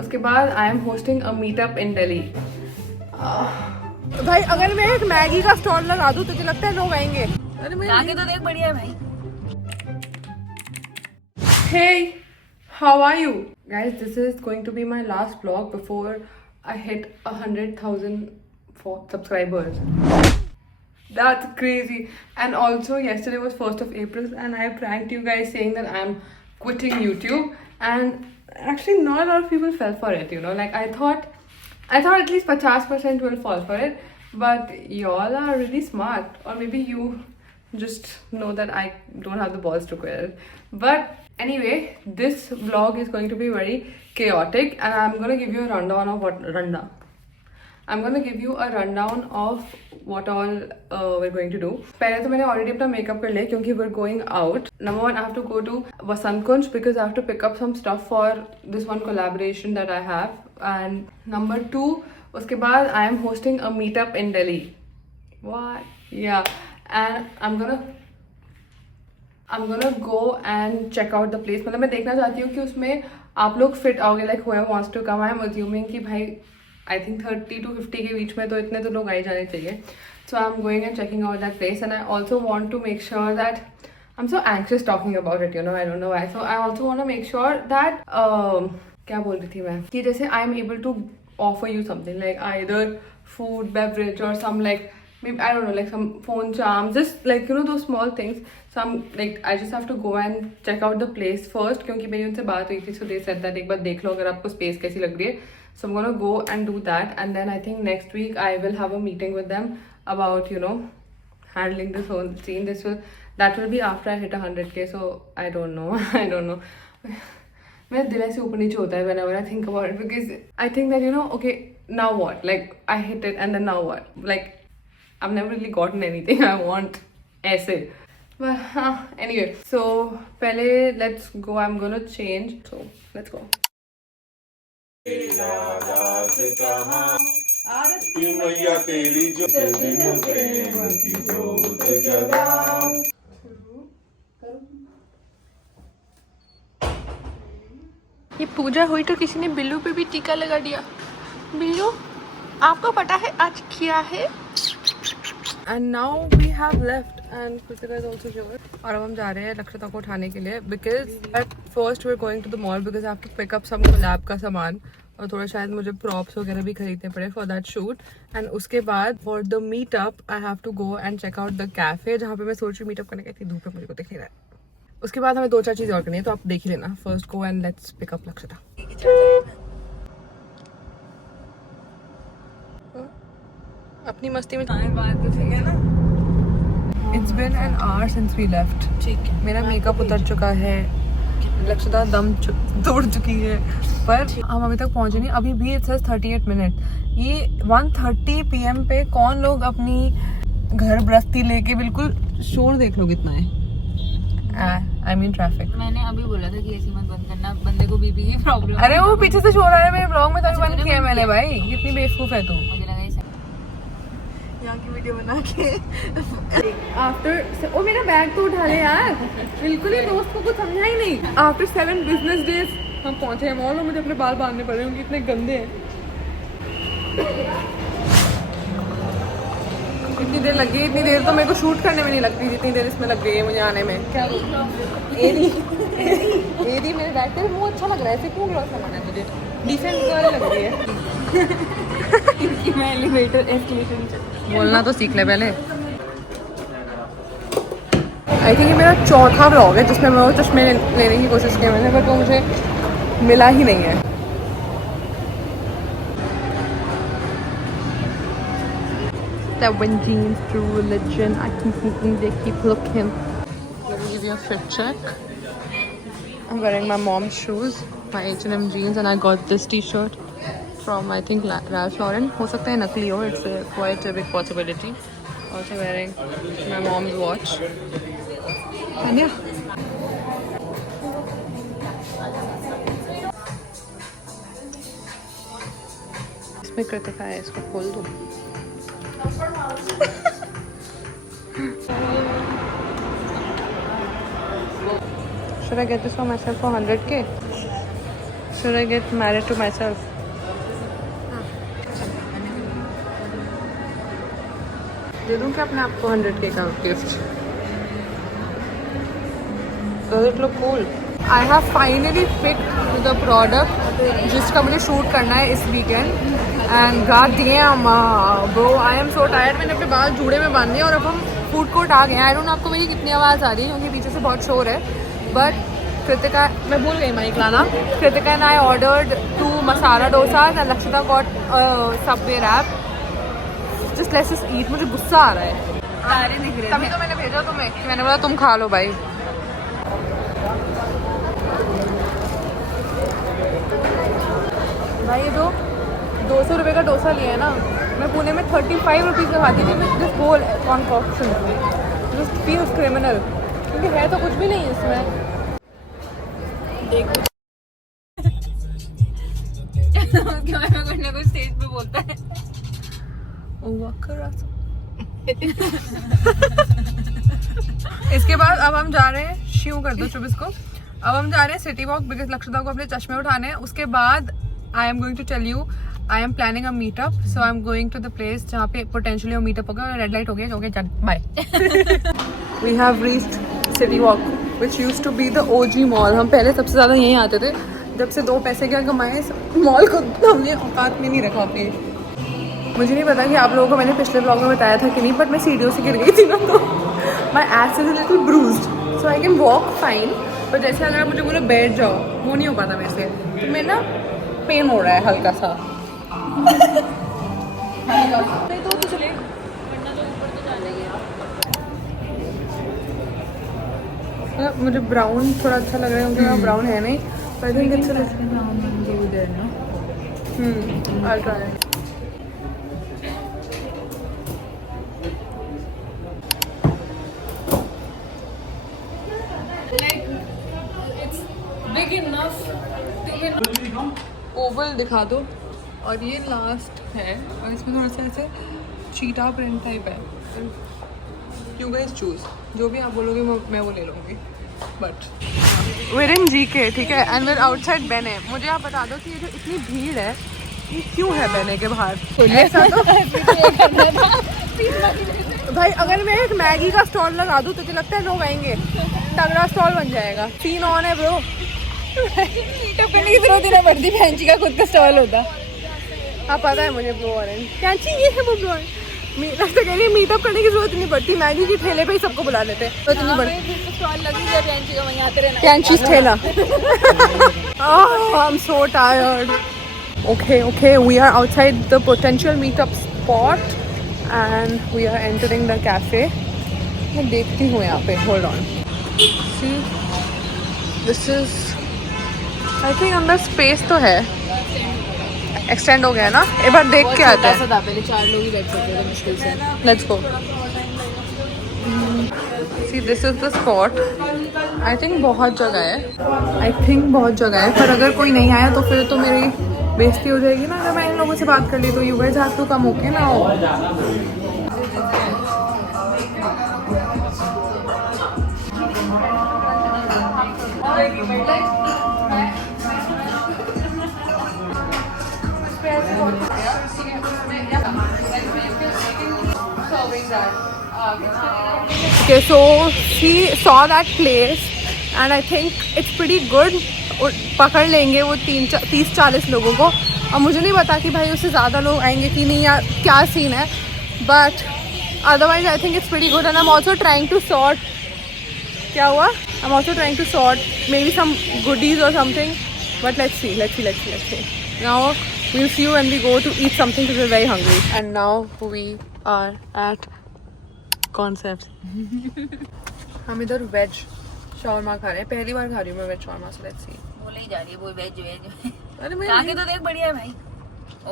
उसके बाद I am hosting a meetup in Delhi. भाई अगर मैं एक मैगी का स्टॉल लगा दूं तुझे लगता है लोग आएंगे? अरे मैं आगे तो देख बढ़िया है भाई। Hey, how are you? Guys, this is going to be my last vlog before I hit 100,000 subscribers. That's crazy. And also yesterday was 1st of April and I pranked you guys saying that I'm quitting YouTube, and actually not a lot of people fell for it, you know. Like I thought at least 50% will fall for it, but y'all are really smart, or maybe you just know that I don't have the balls to quit it. But anyway, this vlog is going to be very chaotic and I'm going to give you a rundown of I'm going to give you a rundown of what all we're going to do. पहले तो मैंने already अपना makeup कर लिया क्योंकि we're going out. Number one, I have to go to Vasant Kunj because I have to pick up some stuff for this one collaboration that I have. And number two, उसके बाद I am hosting a meetup in Delhi. What? Yeah. And I'm gonna go and check out the place. मतलब मैं देखना चाहती हूँ कि उसमें आप लोग fit आओगे, like whoever wants to come. I'm assuming कि भाई I think 30 to 50 के बीच में तो इतने तो लोग आ ही जाने चाहिए. So I'm going and checking out that place, and I also want to make sure that I'm so anxious talking about it, you know, I don't know why. So I also want to make sure that क्या बोल रही थी मैं कि जैसे I am able to offer you something like either food, beverage, or some like maybe I don't know, like some phone charms, just like you know those small things. So I'm like I just have to go and check out the place first क्योंकि मेरी उनसे बात हुई थी, so they said that एक बार देख लो अगर आपको space कैसी लग रही है. So I'm gonna go and do that, and then I think next week I will have a meeting with them about, you know, handling this whole scene. That will be after I hit 100k. So I don't know. I don't know. मेरा दिल ऐसे ऊपर नीचे होता है whenever I think about it, because I think that, you know, okay, now what? Like I hit it and then now what? Like I've never really gotten anything I want ऐसे. But anyway, so पहले let's go. I'm gonna change. So let's go. मैया तेरी जो प्रेम की जोत जलाऊं। ये पूजा हुई तो किसी ने बिल्लू पे भी टीका लगा दिया. बिल्लू, आपको पता है आज क्या है? And now we have left and Kritika is also here. और अब हम जा रहे हैं लक्षिता को उठाने के लिए because at first we're going to the mall because I have to pick up some collab का सामान और थोड़ा शायद मुझे props वगैरह भी खरीदने पड़े for that shoot. And उसके बाद for the meetup I have to go and check out the cafe जहाँ पे मैं सोच रही हूँ meetup करने की थी. धूप में मुझे को दिख नहीं रहा है. उसके बाद हमें 2-4 चीज़ें और करनी है तो आप देख ही लेना. First go and let's pick up Lakshita. अपनी मस्ती में बात तो ठीक है ना. It's been an hour since we left. ठीक है. मेरा मेकअप उतर चुका है. लक्षिता दम तोड़ चुकी है. पर हम अभी तक पहुंचे नहीं. अभी भी it says 38 मिनट. ये 1:30 PM पे कौन लोग अपनी घर बस्ती लेके बिल्कुल शोर देख लो कितना है. I mean traffic. मैंने अभी बोला था कि ऐसी मत बंद करना, बंदे को बीपी की प्रॉब्लम. अरे वो पीछे से शोर आ रहा है मेरे ब्लॉग में तभी बंद किया मैंने. भाई कितनी बेवकूफ है तू. मुझे लगा यहाँ की वीडियो बना के आफ्टर ओ मेरा बैग तो उठा ले यार. बिल्कुल ही दोस्त को कुछ समझा ही नहीं. आफ्टर 7 बिजनेस डेज हम पहुंचे हैं मॉल और मुझे अपने बाल बांधने पड़ रहे हैं क्योंकि इतने गंदे हैं. इतनी देर लगी. इतनी देर तो मेरे को शूट करने में नहीं लगती जितनी देर इसमें लग गई है मुझे आने में. क्या एरी मेरे बैग तेरे मुँह अच्छा लग रहा है. ऐसे क्यों ग्लॉस लगाना है तुझे? डिसेंट गर्ल लग रही है. क्योंकि मैं एलिवेटर एस्केलेटर बोलना तो सीख ले पहले. आई थिंक ये मेरा चौथा व्लॉग है जिसमें मैं वो चश्मे लेने की कोशिश की मैंने, बट वो मुझे मिला ही नहीं है. That when jeans through religion, I keep thinking they keep looking. Let me give you a fit check. I'm wearing my mom's shoes, my H&M jeans, and I got this t-shirt from I think Ralph Lauren. हो सकता है नकली हो. It's quite a big possibility. Also wearing my mom's watch. And yeah. इसमें कृतिका है, इसको खोल दो. Should I get this for myself for 100k? Should I get married to myself? दे दूँ क्या अपने आप को 100K का gift? Does it look cool? I have finally picked the product जिसका मुझे शूट करना है इस weekend and God damn bro I am so tired. मैंने अपने बाल जूड़े में बांध दिए और अब हम फूड कोर्ट आ गए हैं. आई डोंट नो आपको मेरी कितनी आवाज़ आ रही है क्योंकि पीछे से बहुत शोर है. बट कृतिका, मैं भूल गई माइक लाना. Kritika and I ordered 2 masala dosas and Lakshita got Subway wrap. Just let's just eat. मुझे गुस्सा आ रहा है. तारे दिख रहे तभी तो मैंने भेजा तुम्हें कि मैंने बोला तुम खा लो भाई. भाई ये जो 200 रुपये का डोसा लिया है ना, मैं पुणे में 35 रुपीज़ का खाती थी with this whole concoction. Just feels criminal क्योंकि है तो कुछ भी नहीं इसमें. देख क्या मैं कुछ ना कुछ स्टेज पे बोलता है. इसके बाद अब हम जा रहे हैं शिव कर दो 24 को. अब हम जा रहे हैं सिटी वॉक बिकॉज लक्षिता को अपने चश्मे उठाने हैं. उसके बाद I am going to tell you I am planning a meetup. So I am going to the place जहाँ पे पोटेंशियली मीटअप होगा. रेड लाइट हो गया. Okay bye. We have reached City Walk which use to be the OG mall. हम पहले सबसे ज़्यादा यहीं आते थे. जब से 2 पैसे क्या कमाए मॉल को हमने औकात में नहीं रखा अपनी. मुझे नहीं पता कि आप लोगों को मैंने पिछले ब्लॉग में बताया था कि नहीं, बट मैं सीढ़ियों से गिर गई थी ना, तो my ass is little bruised so I can walk fine. पर जैसे अगर आप मुझे बोलो बैठ जाओ वो नहीं हो पाता मेरे से. तो मैं ना पेन हो रहा है हल्का सा. नहीं तो चले वरना तो ऊपर तो जाना ही है. मुझे ब्राउन थोड़ा अच्छा लग रहा है क्योंकि ब्राउन है नहीं. पर आई थिंक इट्स उधर ना I'll try it. Big enough. Oval दिखा दो. और ये लास्ट है और इसमें थोड़ा सा ऐसे चीटा प्रिंट टाइप है. यू गाइस चूज जो भी आप बोलोगे मैं वो ले लूँगी. बट वेर इन GK ठीक है एंड वेर आउटसाइड बेने. मुझे आप बता दो कि ये जो इतनी भीड़ है ये क्यों है बेने के बाहर. ऐसा तो भाई अगर मैं एक मैगी का स्टॉल लगा दूँ तो मुझे लगता है लोग आएंगे. तगड़ा स्टॉल बन जाएगा. सीन ऑन है ब्रो. मीटअप करने की जरूरत ही नहीं पड़ती. फैंसी का खुद का स्टॉल होता. हाँ पता है मुझे. ब्लो ऑरेंज फैंसी ये है वो. ब्लो लगता कह रही मीटअप करने की जरूरत नहीं पड़ती. मैगी के ठेले पे ही सबको बुला लेते हैं. जरूरत नहीं पड़ती. स्टॉल लगी है फैंसी का, वहीं आते रहना. फैंसी ठेला. I am so tired. Okay, we are outside the potential meetup spot and we are entering the cafe. मैं देखती हूँ यहाँ पे. Hold on. See, this is. I think अंदर space तो है. Extend हो गया ना. एक बार देख के आते हैं. पहले 4 लोग ही बैठ सकते थे मुश्किल से. Let's go. See, this is the spot. I think बहुत जगह है. पर अगर कोई नहीं आया तो फिर तो मेरी बेइज्जती हो जाएगी ना. अगर मैं इन लोगों से बात कर ली तो you guys have to come. Okay ना. Okay, so she saw that place and I think it's pretty good. पकड़ लेंगे वो 30-40 लोगों को. अब मुझे नहीं पता कि भाई उससे ज़्यादा लोग आएंगे कि नहीं या क्या सीन है. But otherwise I think it's pretty good and I am also trying to sort. क्या हुआ? I am also trying to sort maybe some goodies or something. But let's see. Now we'll see you when we go to eat something because we're very hungry. And now we are at Concepts. हम इधर veg shawarma खा रहे हैं. पहली बार खा रही हूँ मैं veg shawarma. So let's see. बोले ही जा रही है वो वेज. अरे मैं आगे तो देख बढ़िया है भाई.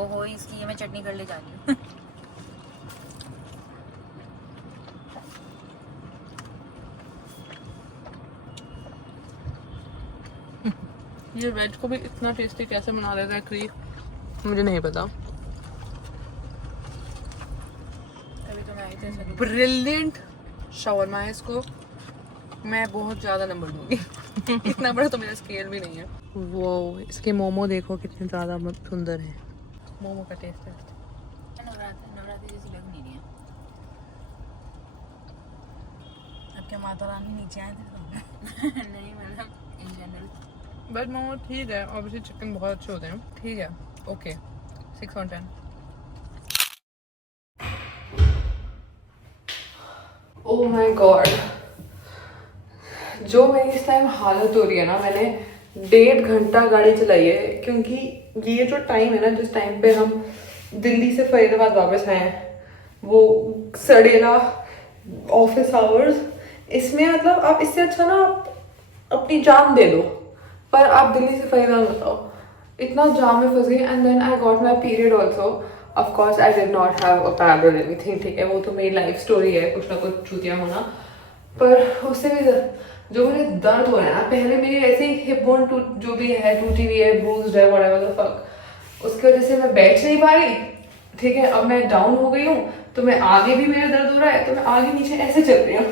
ओहो इसकी ये मैं चटनी कर ले जा रही हूँ. ये वेज को भी इतना टेस्टी कैसे बना देता है क्री मुझे नहीं पता. तभी तो मैं आई थी. ब्रिलियंट शॉर्मा है. इसको मैं बहुत ज़्यादा नंबर दूंगी. इतना बड़ा तो मेरा स्केल भी नहीं है. वो इसके मोमो देखो कितने ज़्यादा सुंदर है। मोमो का टेस्ट है। नवरात्रि जैसी लग नहीं रही है। अब क्या माता रानी नीचे आए थे? नहीं मतलब इन जनरल। बट मोमो ठीक है, ऑब्वियसली चिकन बहुत अच्छे होते हैं, ठीक है, okay 6 on 10। Oh my God, जो मेरी इस टाइम हालत हो रही है ना, मैंने 1.5 घंटा गाड़ी चलाई है, क्योंकि ये जो टाइम है ना, जिस टाइम पे हम दिल्ली से फरीदाबाद वापस आए हैं, वो सड़ेला ऑफिस आवर्स, इसमें मतलब आप इससे अच्छा ना आप अपनी जान दे दो, पर आप दिल्ली से फरीदाबाद मत आओ। इतना जाम में फंस गई। And then I got my period also. Of course I did not have a pad or anything, ठीक है, वो तो मेरी लाइफ स्टोरी है, कुछ ना कुछ चूतिया होना। पर उससे भी जो मुझे दर्द हो रहा है ना, पहले मेरी ऐसे ही हिप बोन जो भी है टूटी हुई है, ब्रूज्ड है, व्हाटएवर द फक, उसकी वजह से मैं बैठ नहीं पा रही, ठीक है। अब मैं डाउन हो गई हूँ, तो मैं आगे भी मेरा दर्द हो रहा है, तो मैं आगे नीचे ऐसे चल रही हूँ।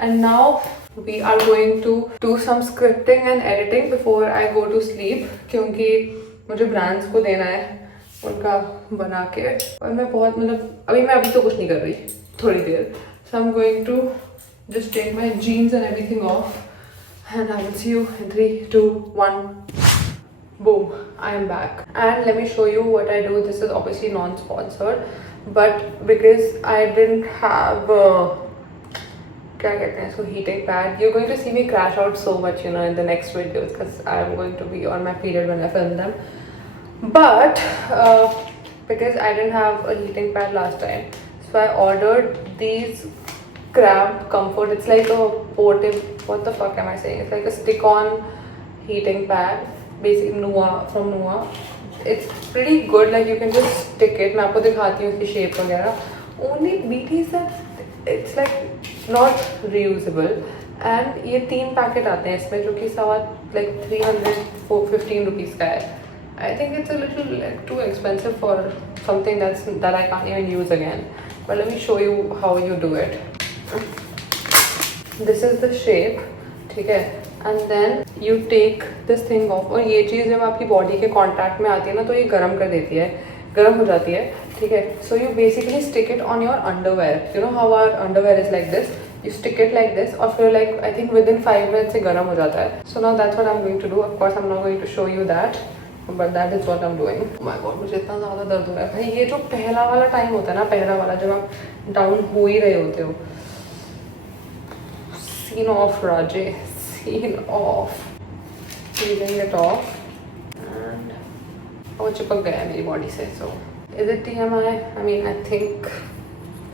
And now we are going to do some scripting and editing before I go to sleep, क्योंकि मुझे ब्रांड्स को देना है उनका बना के, और मैं बहुत मतलब अभी तो कुछ नहीं कर रही, थोड़ी देर। So I'm going to just take my jeans and everything off, and I will see you in 3, 2, 1. Boom, I am back, and let me show you what I do. This is obviously non-sponsored, but because I didn't have क्या कहते हैं इसको, heating pad, you're going to see me crash out so much, you know, in the next videos, because I'm going to be on my period when I film them. But because I didn't have a heating pad last time, so I ordered these Cramp Comfort. It's like a portable, what the fuck am I saying? It's like a stick-on heating pad, basically Nua, from Nua. It's pretty good, like you can just stick it. मैं आपको दिखाती हूँ इसकी shape वगैरह. Only BT is that it's like not reusable, and ये 3 packet आते हैं इसमें, जो कि like 315 rupees का है. I think it's a little like too expensive for something that I can't even use again. But let me show you how you do it. This is the shape, ठीक है, and then you take this thing off. और ये चीज़ जब आपकी body के contact में आती है ना, तो ये गर्म कर देती है, गर्म हो जाती है, ठीक है. So you basically stick it on your underwear. You know how our underwear is like this. You stick it like this, और फिर like I think within 5 minutes से गर्म हो जाता है. So now that's what I'm going to do. Of course I'm not going to show you that, but that is what I'm doing. Oh my God, मुझे इतना ज़्यादा दर्द हो रहा है भाई. ये जो पहला वाला टाइम होता है ना, पहला वाला जब आप डाउन हो ही रहे होते हो, scene off Raje, scene off, peeling it off, and वो चिपक गया है मेरी बॉडी से. So is it TMI? I mean I think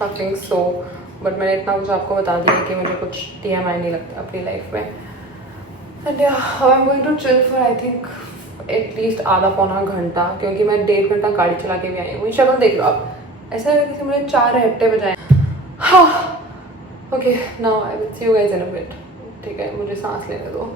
fucking so, but मैंने इतना कुछ आपको बता दिया कि मुझे कुछ TMI नहीं लगता अपनी लाइफ में. And yeah, I'm going to chill for I think at least आधा पौना घंटा, क्योंकि मैं 1.5 घंटा गाड़ी चला के भी आई हूँ. शक्ल देख लो आप, ऐसा लगा किसी मुझे 4 हट्टे बजाए. हाँ, okay, now I will see you guys in a bit. ठीक है, मुझे सांस लेने दो.